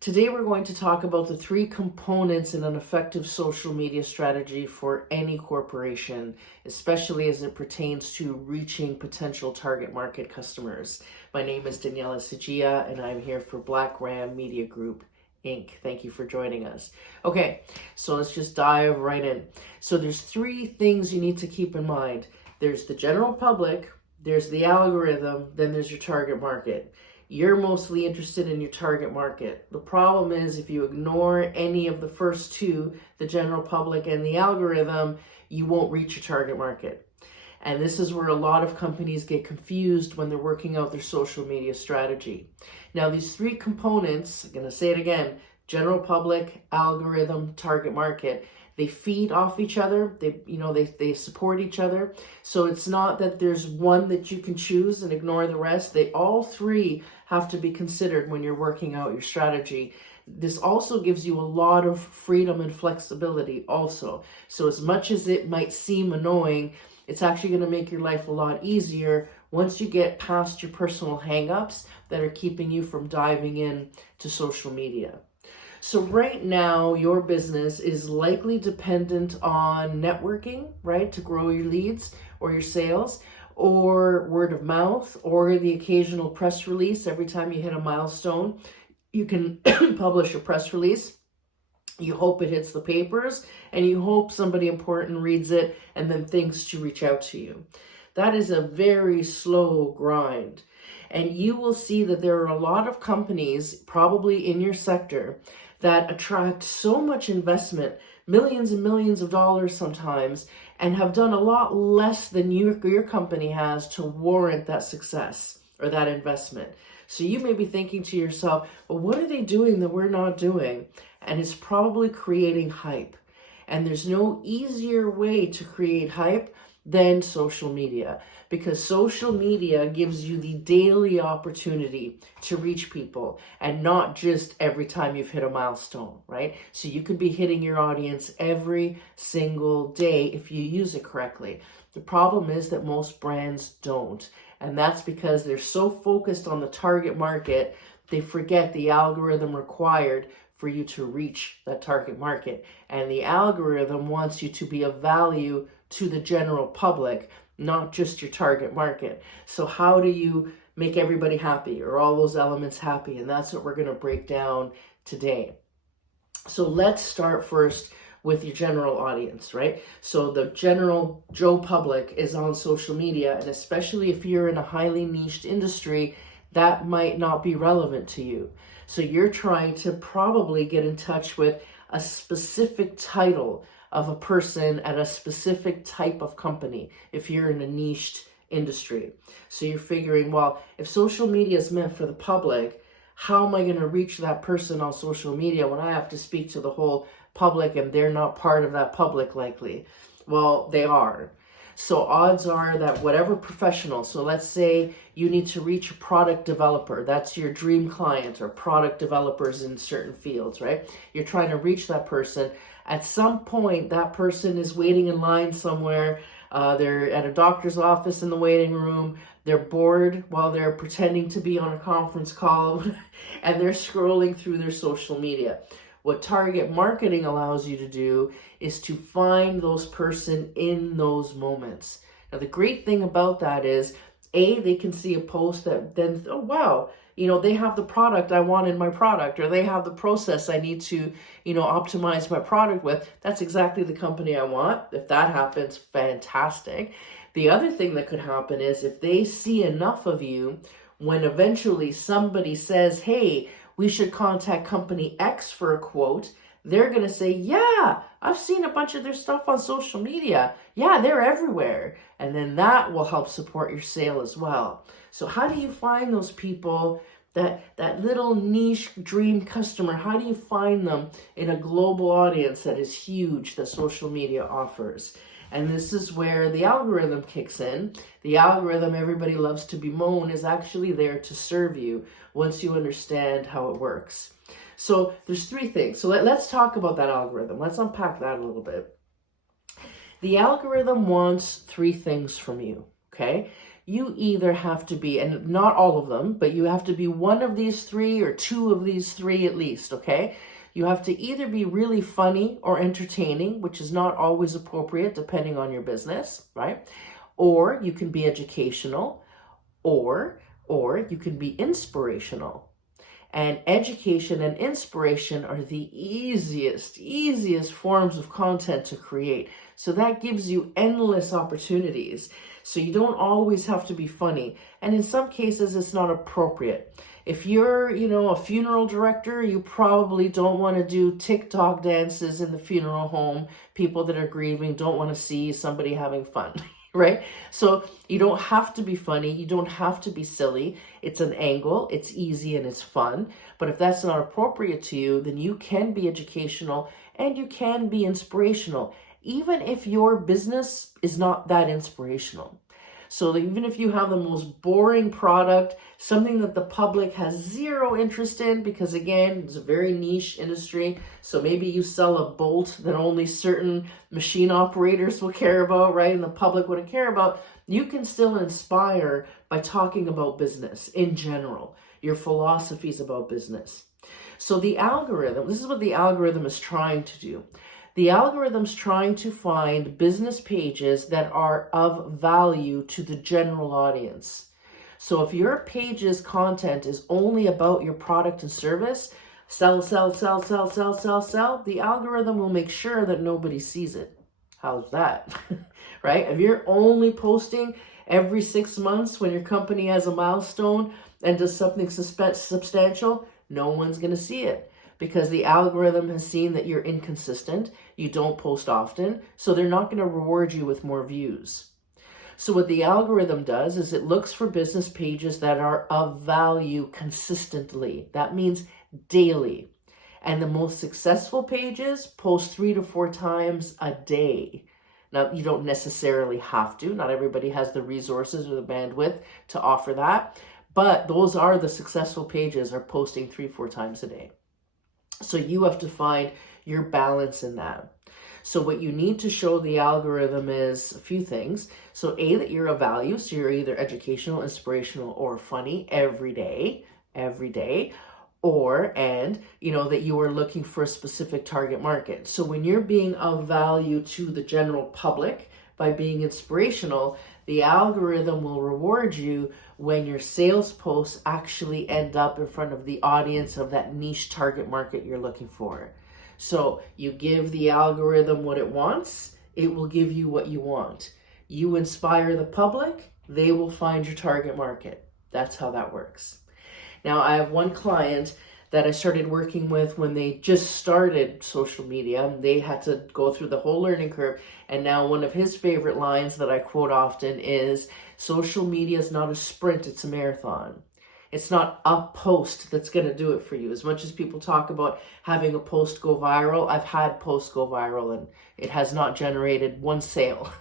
Today we're going to talk about the three components in an effective social media strategy for any corporation, especially as it pertains to reaching potential target market customers. My name is Daniela Sigia and I'm here for Black Ram Media Group, Inc. Thank you for joining us. Okay, so let's just dive right in. So there's three things you need to keep in mind. There's the general public, there's the algorithm, then there's your target market. You're mostly interested in your target market. The problem is if you ignore any of the first two, the general public and the algorithm, you won't reach your target market. And this is where a lot of companies get confused when they're working out their social media strategy. Now, these three components, I'm going to say it again, general public, algorithm, target market, they feed off each other. They support each other. So it's not that there's one that you can choose and ignore the rest. They all three have to be considered when you're working out your strategy. This also gives you a lot of freedom and flexibility also. So as much as it might seem annoying, it's actually going to make your life a lot easier once you get past your personal hangups that are keeping you from diving in to social media. So right now, your business is likely dependent on networking, right, to grow your leads or your sales, or word of mouth, or the occasional press release. Every time you hit a milestone, you can publish a press release. You hope it hits the papers, and you hope somebody important reads it and then thinks to reach out to you. That is a very slow grind. And you will see that there are a lot of companies, probably in your sector, that attract so much investment, millions and millions of dollars sometimes, and have done a lot less than your company has to warrant that success or that investment. So you may be thinking to yourself, well, what are they doing that we're not doing? And it's probably creating hype. And there's no easier way to create hype than social media, because social media gives you the daily opportunity to reach people and not just every time you've hit a milestone, right? So you could be hitting your audience every single day if you use it correctly. The problem is that most brands don't, and that's because they're so focused on the target market, they forget the algorithm required for you to reach that target market. And the algorithm wants you to be of value to the general public, not just your target market. So how do you make everybody happy, or all those elements happy? And that's what we're going to break down today. So let's start first with your general audience, right? So the general Joe public is on social media, and especially if you're in a highly niched industry, that might not be relevant to you. So you're trying to probably get in touch with a specific title of a person at a specific type of company if you're in a niched industry. So you're figuring, well, if social media is meant for the public, how am I going to reach that person on social media when I have to speak to the whole public and they're not part of that public likely? Well, they are. So odds are that whatever professional, so let's say you need to reach a product developer, that's your dream client, or product developers in certain fields, right? You're trying to reach that person. At some point, that person is waiting in line somewhere. They're at a doctor's office in the waiting room. They're bored while they're pretending to be on a conference call, and they're scrolling through their social media. What target marketing allows you to do is to find those person in those moments. Now, the great thing about that is, they can see a post that then, oh, wow, they have the product I want in my product, or they have the process I need to, optimize my product with. That's exactly the company I want. If that happens, fantastic. The other thing that could happen is if they see enough of you, when eventually somebody says, hey, we should contact company X for a quote, they're going to say, yeah, I've seen a bunch of their stuff on social media. Yeah, they're everywhere. And then that will help support your sale as well. So how do you find those people, that little niche dream customer? How do you find them in a global audience that is huge that social media offers? And this is where the algorithm kicks in. The algorithm, everybody loves to bemoan, is actually there to serve you once you understand how it works. So there's three things. So let's talk about that algorithm. Let's unpack that a little bit. The algorithm wants three things from you, okay? you either have to be, and not all of them, but you have to be one of these three or two of these three at least, okay? You have to either be really funny or entertaining, which is not always appropriate depending on your business, right? Or you can be educational, or you can be inspirational. And education and inspiration are the easiest forms of content to create. So that gives you endless opportunities. So you don't always have to be funny. And in some cases, it's not appropriate. If you're, a funeral director, you probably don't want to do TikTok dances in the funeral home. People that are grieving don't want to see somebody having fun. Right? So you don't have to be funny. You don't have to be silly. It's an angle. It's easy and it's fun. But if that's not appropriate to you, then you can be educational and you can be inspirational, even if your business is not that inspirational. So even if you have the most boring product, something that the public has zero interest in, because again, it's a very niche industry. So maybe you sell a bolt that only certain machine operators will care about, right? And the public wouldn't care about. You can still inspire by talking about business in general, your philosophies about business. So the algorithm, this is what the algorithm is trying to do. The algorithm's trying to find business pages that are of value to the general audience. So if your page's content is only about your product and service, sell, the algorithm will make sure that nobody sees it. How's that? Right? If you're only posting every 6 months when your company has a milestone and does something substantial, no one's going to see it, because the algorithm has seen that you're inconsistent, you don't post often, so they're not going to reward you with more views. So what the algorithm does is it looks for business pages that are of value consistently. That means daily. And the most successful pages post 3 to 4 times a day. Now, you don't necessarily have to. Not everybody has the resources or the bandwidth to offer that. But those are the successful pages, are posting 3-4 times a day. So you have to find your balance in that. So what you need to show the algorithm is a few things. So A, that you're of value. So you're either educational, inspirational, or funny every day. Or, that you are looking for a specific target market. So when you're being of value to the general public by being inspirational, the algorithm will reward you when your sales posts actually end up in front of the audience of that niche target market you're looking for. So you give the algorithm what it wants, it will give you what you want. You inspire the public, they will find your target market. That's how that works. Now, I have one client that I started working with when they just started social media. They had to go through the whole learning curve. And now one of his favorite lines that I quote often is, social media is not a sprint, it's a marathon. It's not a post that's going to do it for you. As much as people talk about having a post go viral, I've had posts go viral and it has not generated one sale.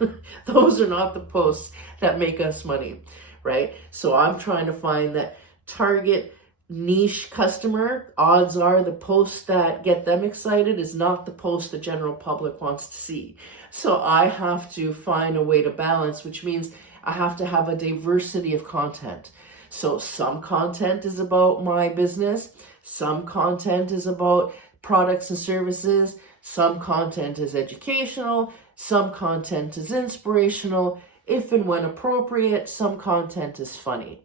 Those are not the posts that make us money, right? So I'm trying to find that target niche customer. Odds are the posts that get them excited is not the post the general public wants to see. So I have to find a way to balance, which means I have to have a diversity of content. So some content is about my business, some content is about products and services, some content is educational, some content is inspirational, if and when appropriate, some content is funny.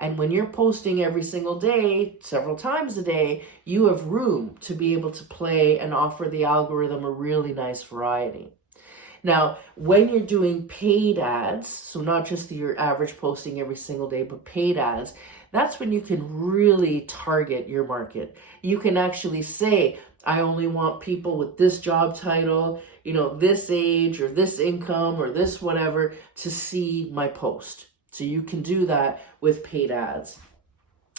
And when you're posting every single day, several times a day, you have room to be able to play and offer the algorithm a really nice variety. Now, when you're doing paid ads, so not just your average posting every single day, but paid ads, that's when you can really target your market. You can actually say, I only want people with this job title, this age or this income or this whatever to see my post. So you can do that with paid ads.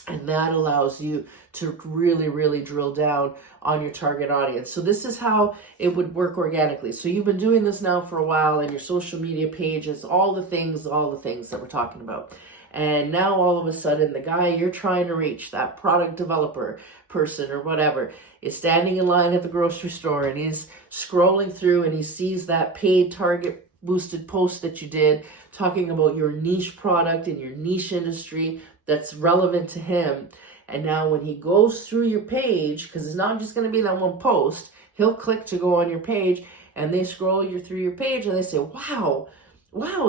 And that allows you to really, really drill down on your target audience. So this is how it would work organically. So you've been doing this now for a while, and your social media pages, all the things that we're talking about. And now all of a sudden, the guy you're trying to reach, that product developer person or whatever, is standing in line at the grocery store and he's scrolling through and he sees that paid target boosted post that you did talking about your niche product in your niche industry that's relevant to him. And now when he goes through your page, because it's not just going to be that one post, he'll click to go on your page, and they scroll through your page and they say, wow,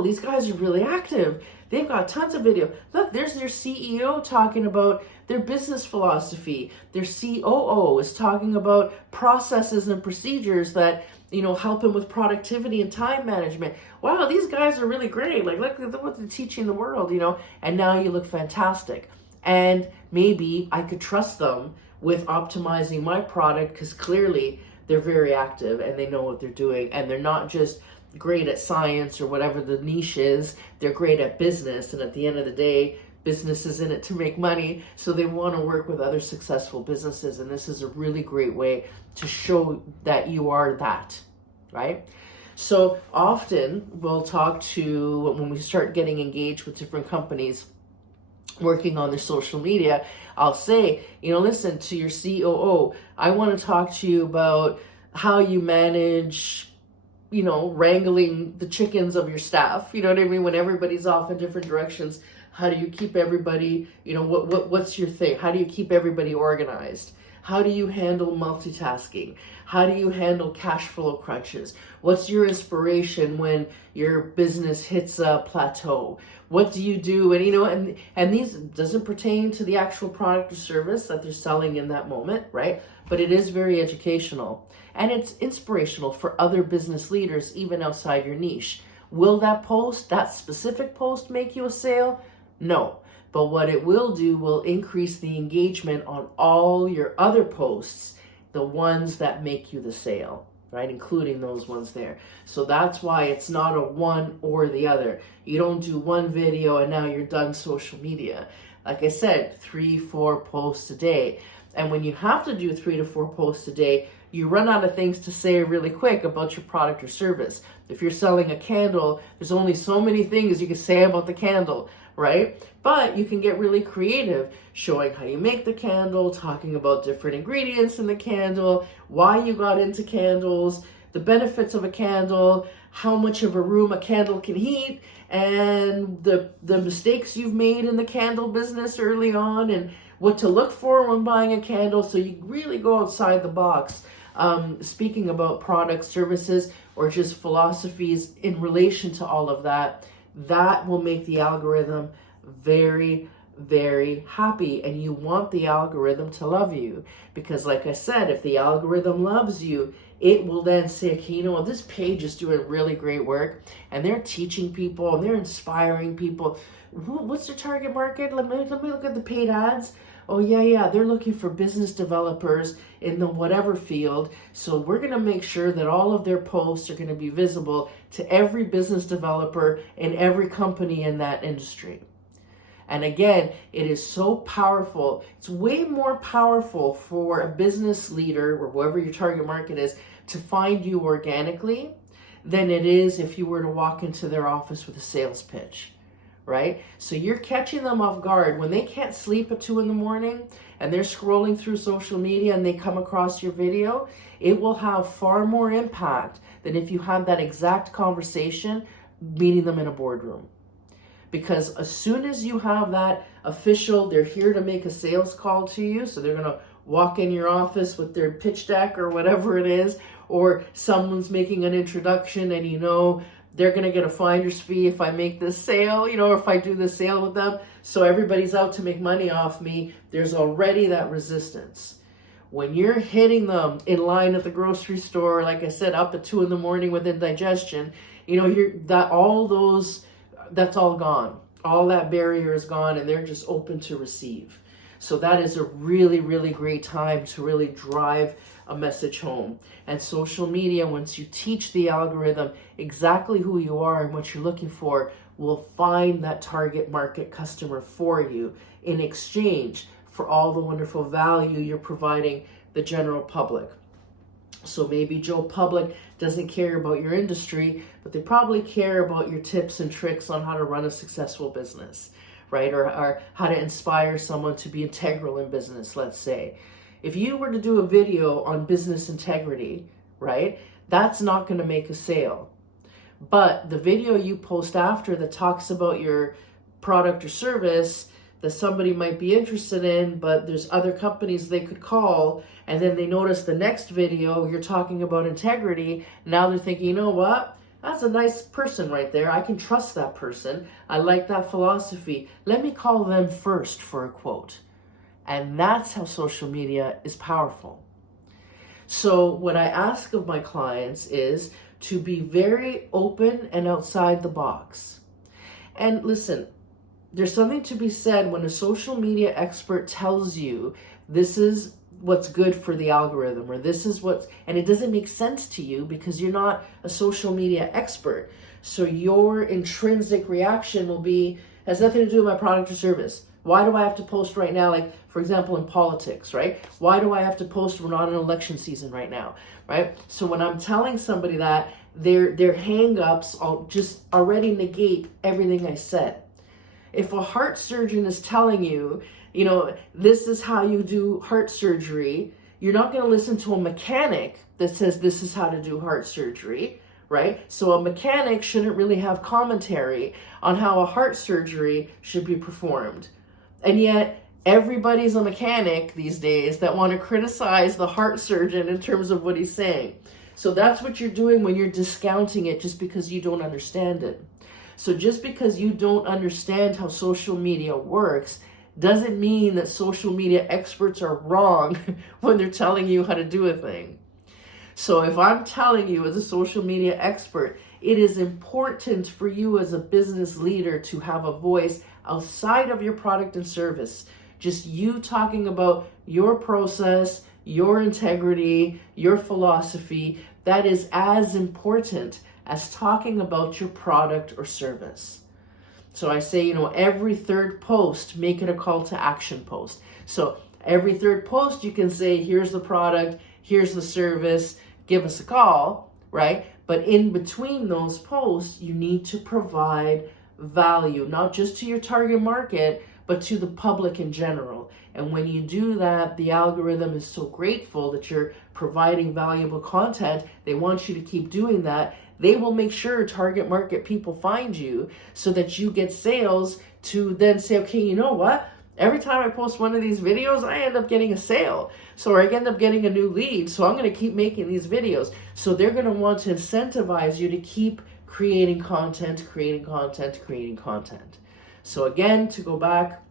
these guys are really active. They've got tons of video. Look, there's their CEO talking about their business philosophy. Their COO is talking about processes and procedures that, help him with productivity and time management. Wow, these guys are really great. Like, look at what they're teaching the world, and now you look fantastic. And maybe I could trust them with optimizing my product because clearly they're very active and they know what they're doing, and they're not just great at science or whatever the niche is, they're great at business. And at the end of the day, business is in it to make money, so they want to work with other successful businesses. And this is a really great way to show that you are that, right? So often we'll talk to, when we start getting engaged with different companies working on their social media, I'll say, listen, to your COO, I want to talk to you about how you manage wrangling the chickens of your staff. You know what I mean? When everybody's off in different directions, how do you keep everybody, what's your thing? How do you keep everybody organized? How do you handle multitasking? How do you handle cash flow crunches? What's your inspiration when your business hits a plateau? What do you do? And these doesn't pertain to the actual product or service that they're selling in that moment, right? But it is very educational. And it's inspirational for other business leaders, even outside your niche. Will that specific post make you a sale? No. But what it will do will increase the engagement on all your other posts, the ones that make you the sale, right? Including those ones there. So that's why it's not a one or the other. You don't do one video and now you're done social media. Like I said, 3-4 posts a day. And when you have to do 3 to 4 posts a day, you run out of things to say really quick about your product or service. If you're selling a candle, there's only so many things you can say about the candle, right? But you can get really creative, showing how you make the candle, talking about different ingredients in the candle, why you got into candles, the benefits of a candle, how much of a room a candle can heat, and the mistakes you've made in the candle business early on, and what to look for when buying a candle. So you really go outside the box. Speaking about products, services, or just philosophies in relation to all of that, that will make the algorithm very, very happy. And you want the algorithm to love you, because like I said, if the algorithm loves you, it will then say, okay, this page is doing really great work, and they're teaching people and they're inspiring people. What's their target market? Let me look at the paid ads. Oh yeah, they're looking for business developers in the whatever field. So we're going to make sure that all of their posts are going to be visible to every business developer in every company in that industry. And again, it is so powerful. It's way more powerful for a business leader or whoever your target market is to find you organically than it is if you were to walk into their office with a sales pitch. Right? So you're catching them off guard when they can't sleep at 2 a.m. and they're scrolling through social media and they come across your video. It will have far more impact than if you had that exact conversation meeting them in a boardroom. Because as soon as you have that official, they're here to make a sales call to you, so they're going to walk in your office with their pitch deck or whatever it is, or someone's making an introduction and they're going to get a finder's fee if I make this sale, or if I do this sale with them. So everybody's out to make money off me. There's already that resistance. When you're hitting them in line at the grocery store, like I said, up at 2 a.m. with indigestion, that's all gone. All that barrier is gone, and they're just open to receive. So that is a really, really great time to really drive a message home. And social media, once you teach the algorithm exactly who you are and what you're looking for, will find that target market customer for you in exchange for all the wonderful value you're providing the general public. So maybe Joe Public doesn't care about your industry, but they probably care about your tips and tricks on how to run a successful business, right? Or how to inspire someone to be integral in business, let's say. If you were to do a video on business integrity, right, that's not going to make a sale. But the video you post after that talks about your product or service that somebody might be interested in, but there's other companies they could call, and then they notice the next video you're talking about integrity. Now they're thinking, you know what? That's a nice person right there. I can trust that person. I like that philosophy. Let me call them first for a quote. And that's how social media is powerful. So what I ask of my clients is to be very open and outside the box. And listen, there's something to be said when a social media expert tells you this is what's good for the algorithm, or this is what's, and it doesn't make sense to you because you're not a social media expert. So your intrinsic reaction will be, has nothing to do with my product or service. Why do I have to post right now? Like, for example, in politics, right? Why do I have to post? We're not in election season right now, right? So when I'm telling somebody that, their hang-ups just already negate everything I said. If a heart surgeon is telling you, you know, this is how you do heart surgery, you're not going to listen to a mechanic that says this is how to do heart surgery, right? So a mechanic shouldn't really have commentary on how a heart surgery should be performed. And yet, everybody's a mechanic these days that want to criticize the heart surgeon in terms of what he's saying. So that's what you're doing when you're discounting it just because you don't understand it. So just because you don't understand how social media works doesn't mean that social media experts are wrong when they're telling you how to do a thing. So if I'm telling you as a social media expert, it is important for you as a business leader to have a voice outside of your product and service. Just you talking about your process, your integrity, your philosophy, that is as important as talking about your product or service. So I say, you know, every third post, make it a call to action post. So every third post, you can say, here's the product, here's the service, give us a call, right? But in between those posts, you need to provide value, not just to your target market, but to the public in general. And when you do that, the algorithm is so grateful that you're providing valuable content. They want you to keep doing that. They will make sure target market people find you so that you get sales to then say, okay, you know what? Every time I post one of these videos, I end up getting a sale. So I end up getting a new lead. So I'm going to keep making these videos. So they're going to want to incentivize you to keep creating content, creating content, creating content. So again, to go back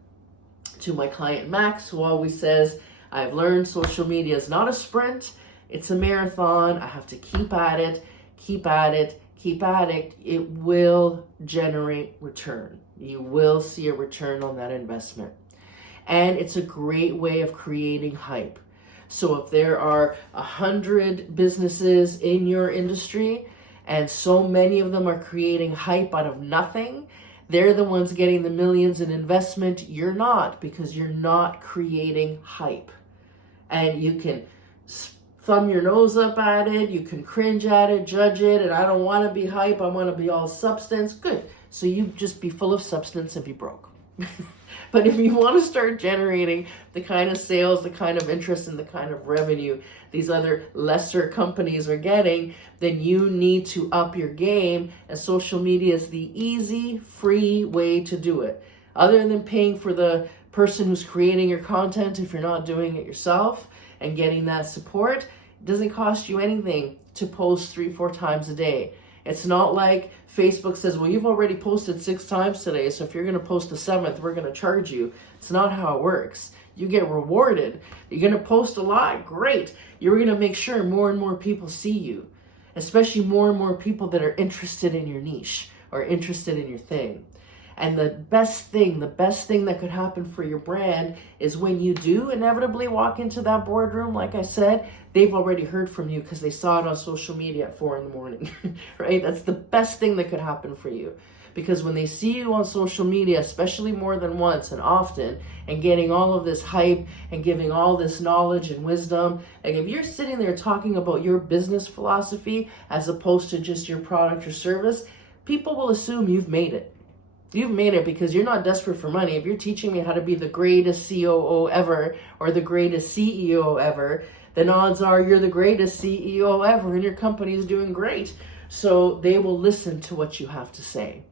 to my client Max, who always says, I've learned social media is not a sprint, it's a marathon. I have to keep at it, keep at it, keep at it. It will generate return. You will see a return on that investment. And it's a great way of creating hype. So if there are 100 businesses in your industry and so many of them are creating hype out of nothing, they're the ones getting the millions in investment. You're not, because you're not creating hype. And you can thumb your nose up at it, you can cringe at it, judge it, and I don't want to be hype, I want to be all substance. Good. So you just be full of substance and be broke. But if you want to start generating the kind of sales, the kind of interest, and the kind of revenue these other lesser companies are getting, then you need to up your game, and social media is the easy, free way to do it. Other than paying for the person who's creating your content, if you're not doing it yourself, and getting that support, it doesn't cost you anything to post 3-4 times a day. It's not like Facebook says, well, you've already posted 6 times today, so if you're going to post the 7th, we're going to charge you. It's not how it works. You get rewarded. You're going to post a lot? Great. You're going to make sure more and more people see you, especially more and more people that are interested in your niche or interested in your thing. And the best thing that could happen for your brand is when you do inevitably walk into that boardroom, like I said, they've already heard from you because they saw it on social media at 4 a.m, right? That's the best thing that could happen for you. Because when they see you on social media, especially more than once and often, and getting all of this hype and giving all this knowledge and wisdom, like if you're sitting there talking about your business philosophy as opposed to just your product or service, people will assume you've made it. You've made it because you're not desperate for money. If you're teaching me how to be the greatest COO ever or the greatest CEO ever, then odds are you're the greatest CEO ever and your company is doing great, So they will listen to what you have to say.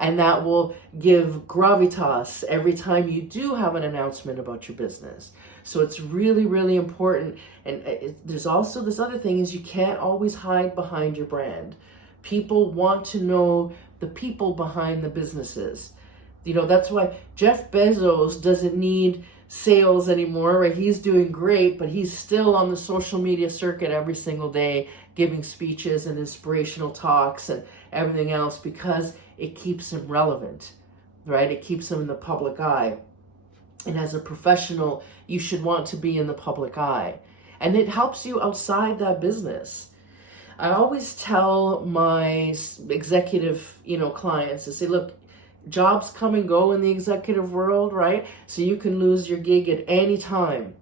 And that will give gravitas every time you do have an announcement about your business. So it's really, really important. And there's also this other thing is you can't always hide behind your brand. People want to know the people behind the businesses. You know, that's why Jeff Bezos doesn't need sales anymore, right? He's doing great, but he's still on the social media circuit every single day, giving speeches and inspirational talks and everything else, because it keeps him relevant, right? It keeps him in the public eye. And as a professional, you should want to be in the public eye. And it helps you outside that business. I always tell my executive, clients to say, look, jobs come and go in the executive world, right? So you can lose your gig at any time.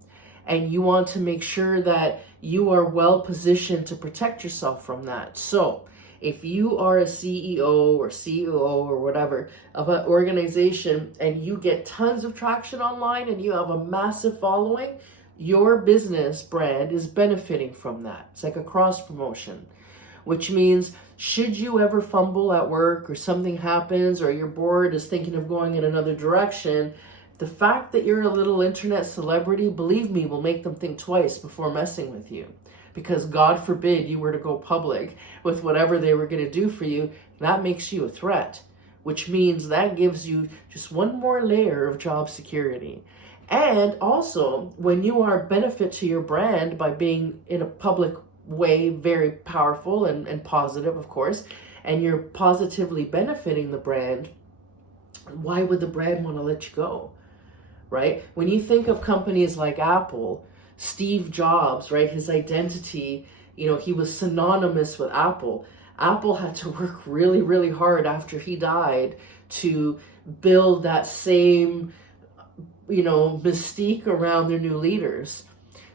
And you want to make sure that you are well positioned to protect yourself from that. So if you are a CEO or COO or whatever of an organization and you get tons of traction online and you have a massive following, your business brand is benefiting from that. It's like a cross promotion, which means should you ever fumble at work or something happens or your board is thinking of going in another direction, the fact that you're a little internet celebrity, believe me, will make them think twice before messing with you. Because God forbid you were to go public with whatever they were going to do for you, that makes you a threat, which means that gives you just one more layer of job security. And also, when you are a benefit to your brand by being in a public way very powerful and positive, of course, and you're positively benefiting the brand, why would the brand want to let you go, right? When you think of companies like Apple, Steve Jobs, right, his identity, he was synonymous with Apple. Apple had to work really, really hard after he died to build that same, mystique around their new leaders.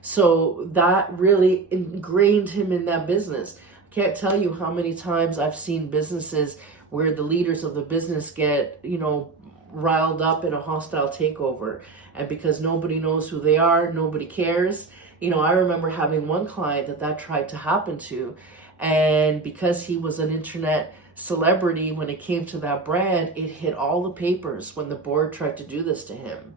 So that really ingrained him in that business. I can't tell you how many times I've seen businesses where the leaders of the business get, riled up in a hostile takeover. And because nobody knows who they are, nobody cares. I remember having one client that tried to happen to. And because he was an internet celebrity, when it came to that brand, it hit all the papers when the board tried to do this to him.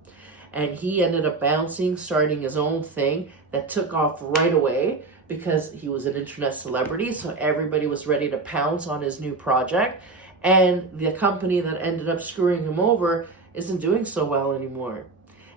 And he ended up bouncing, starting his own thing that took off right away because he was an internet celebrity. So everybody was ready to pounce on his new project. And the company that ended up screwing him over isn't doing so well anymore.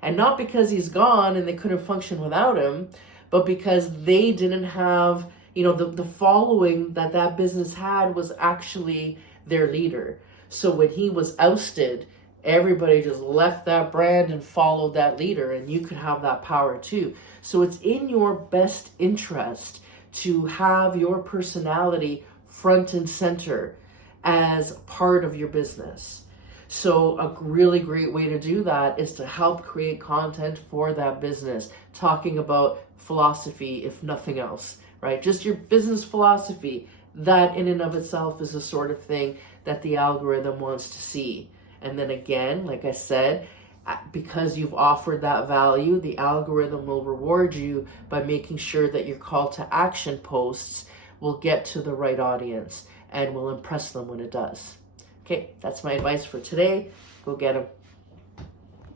And not because he's gone and they couldn't function without him, but because they didn't have, the following that business had was actually their leader. So when he was ousted, everybody just left that brand and followed that leader, and you could have that power too. So it's in your best interest to have your personality front and center as part of your business. So a really great way to do that is to help create content for that business, talking about philosophy, if nothing else, right? Just your business philosophy. That in and of itself is the sort of thing that the algorithm wants to see. And then again, like I said, because you've offered that value, the algorithm will reward you by making sure that your call to action posts will get to the right audience and will impress them when it does. Okay, that's my advice for today. Go get them.